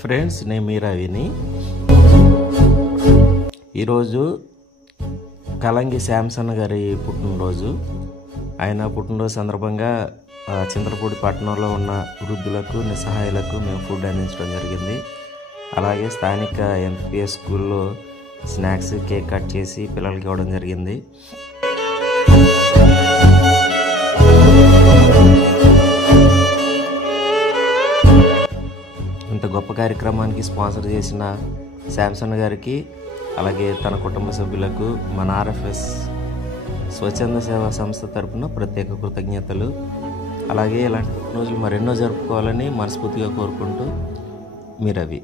Friends, నేను మీ రవిని. ఈరోజు కలంగి శాంసన్ గారి పుట్టినరోజు. ఆయన పుట్టినరోజు సందర్భంగా చింతలపూడి పట్టణంలో ఉన్న వృద్ధులకు, నిస్సహాయులకు మేము ఫుడ్ అందించడం జరిగింది. అలాగే స్థానిక ఎంపీఎస్ స్కూల్లో స్నాక్స్, కేక్ కట్ చేసి పిల్లలకి ఇవ్వడం జరిగింది. ఇంత గొప్ప కార్యక్రమానికి స్పాన్సర్ చేసిన శాంసన్ గారికి, అలాగే తన కుటుంబ సభ్యులకు మన ఆర్ఎఫ్ఎస్ స్వచ్ఛంద సేవా సంస్థ తరపున ప్రత్యేక కృతజ్ఞతలు. అలాగే ఇలాంటి రోజులు మరెన్నో జరుపుకోవాలని మనస్ఫూర్తిగా కోరుకుంటూ మీ రవి.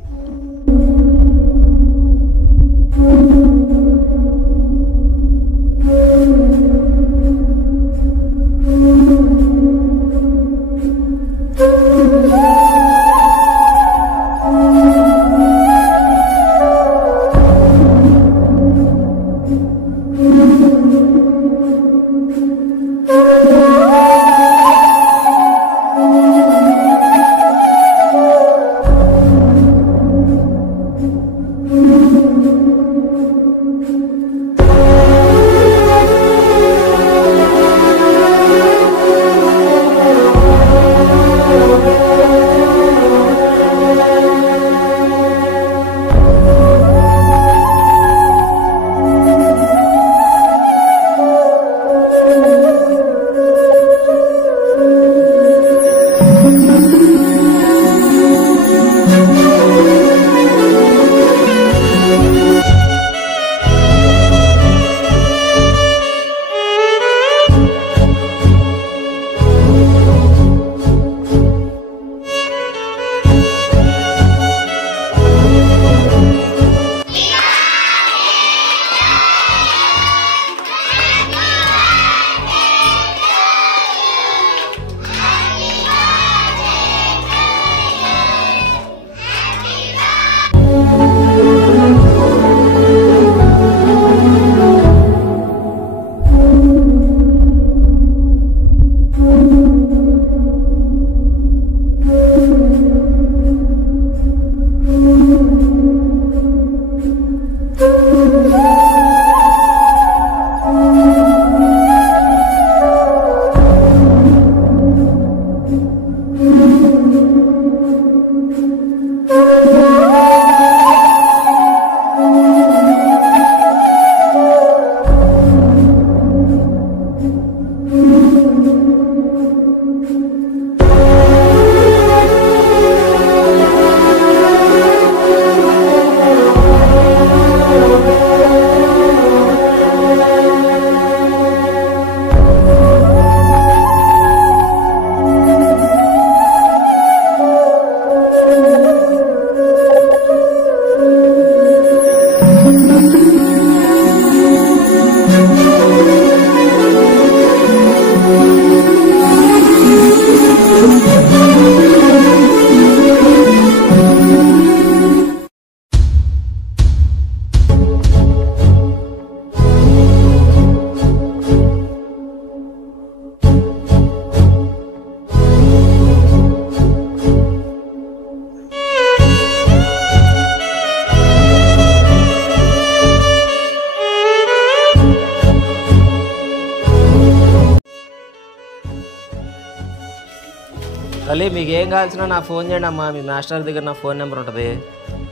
తల్లి, మీకు ఏం కావాల్సినా నా ఫోన్ చేయండి అమ్మా. మీ మాస్టర్ దగ్గర నా ఫోన్ నెంబర్ ఉంటుంది.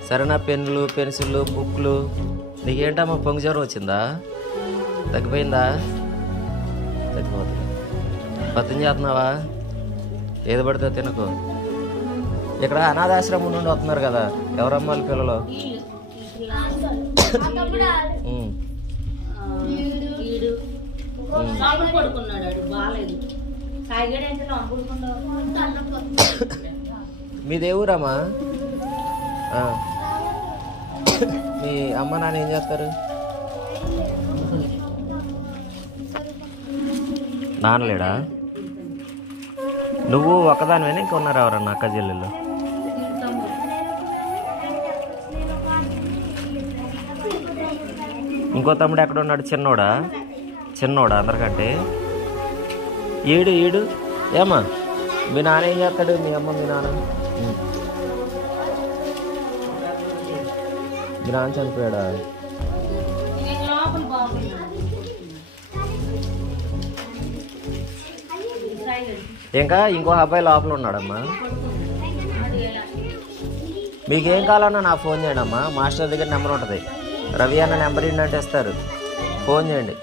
సరేనా? పెన్నులు, పెన్సిళ్ళు, బుక్లు. నీకేంటమ్మా, పొంగు జ్వరం వచ్చిందా? తగ్గిపోయిందా? తగ్గిపోతుంది. పత్తం చేస్తున్నావా? ఏది పడితే తినకు. ఇక్కడ అనాథాశ్రమం నుండి వస్తున్నారు కదా, ఎవరమ్మా వాళ్ళ పిల్లలు? మీది ఏ ఊరమ్మా? మీ అమ్మ నాన్న ఏం చేస్తారు? నాన్నలేడా? నువ్వు ఒకదానివేనా, ఇంకా ఉన్నారు ఎవరన్నా అక్క చెల్లెళ్ళు? ఇంకో తమ్ముడు ఎక్కడ ఉన్నాడు? చిన్నోడా? చిన్నోడా అందరికంటే? ఈడు ఏమ్మా, మీ నాన్న ఏం చేస్తాడు? మీ అమ్మ, మీ నాన్న? మీ నాన్న చనిపోయాడా? ఇంకా ఇంకో అబ్బాయి లోపల ఉన్నాడమ్మా. మీకేం కావాలన్నా నాకు ఫోన్ చేయండి అమ్మా. మాస్టర్ దగ్గర నెంబర్ ఉంటుంది. రవి అన్న నెంబర్ ఏంటంటే ఇస్తారు, ఫోన్ చేయండి.